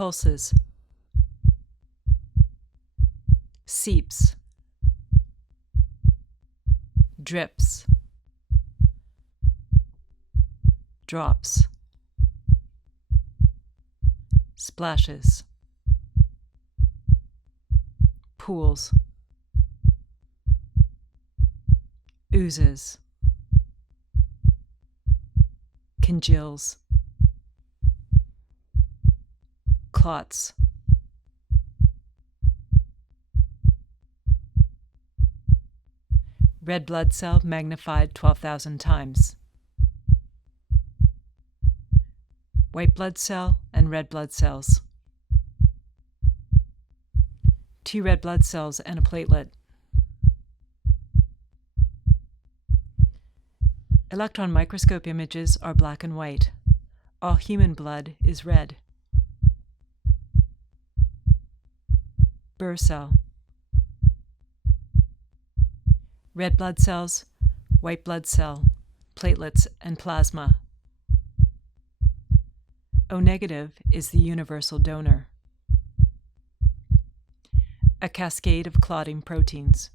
pulses, seeps, drips, drops, splashes, pools, oozes, congeals, clots, red blood cell magnified 12,000 times, white blood cell and red blood cells, 2 red blood cells and a platelet, electron microscope images are black and white. All human blood is red. Burr cell, red blood cells, white blood cell, platelets, and plasma. O negative is the universal donor. A cascade of clotting proteins.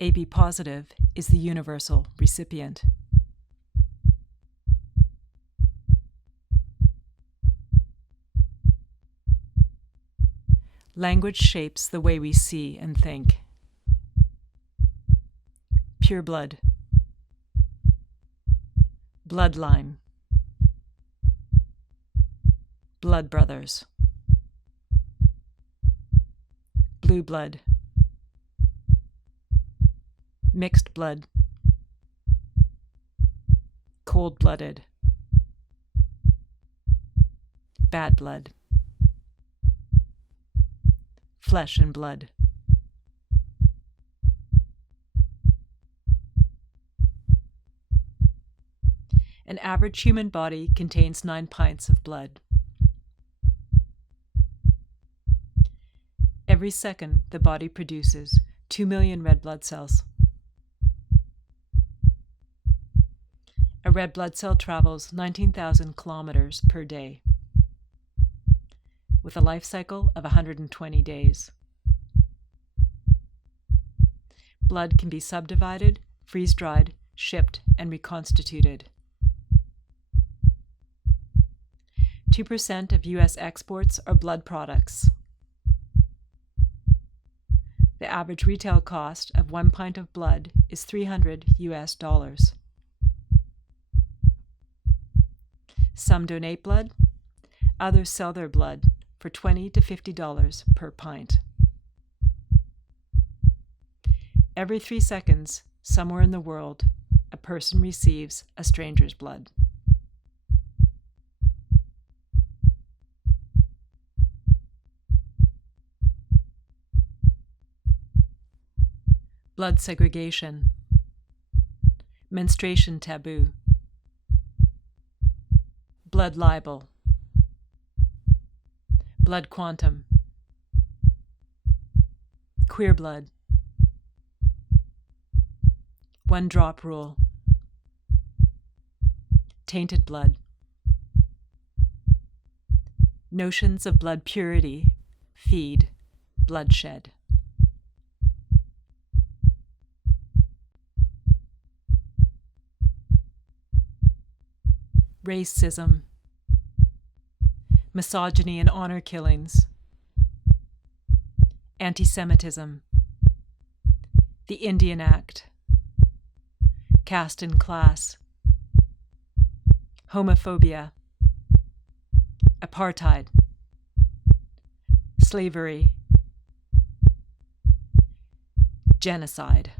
AB positive is the universal recipient. Language shapes the way we see and think. Pure blood. Bloodline. Blood brothers. Blue blood. Mixed blood. Cold-blooded. Bad blood. Flesh and blood. An average human body contains 9 pints of blood. Every second, the body produces 2 million red blood cells. A red blood cell travels 19,000 kilometers per day, with a life cycle of 120 days. Blood can be subdivided, freeze-dried, shipped, and reconstituted. 2% of U.S. exports are blood products. The average retail cost of 1 pint of blood is $300 US. Some donate blood, others sell their blood for $20 to $50 per pint. Every 3 seconds, somewhere in the world, a person receives a stranger's blood. Blood segregation. Menstruation taboo. Blood libel. Blood quantum. Queer blood. 1 drop rule. Tainted blood. Notions of blood purity feed bloodshed. Racism, misogyny and honor killings, anti-Semitism, the Indian Act, caste and class, homophobia, apartheid, slavery, genocide.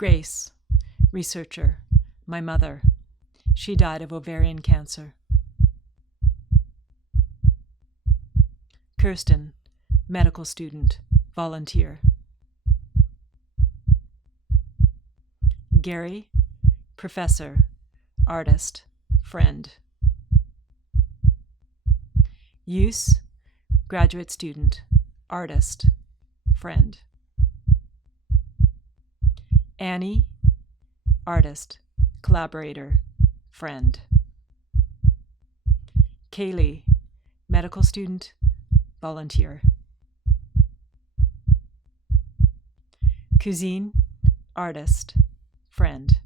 Grace, researcher, my mother. She died of ovarian cancer. Kirsten, medical student, volunteer. Gary, professor, artist, friend. Yus, graduate student, artist, friend. Annie, artist, collaborator, friend. Kaylee, medical student, volunteer. Cousine, artist, friend.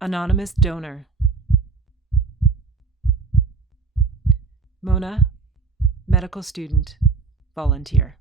Anonymous donor. Mona, medical student, volunteer.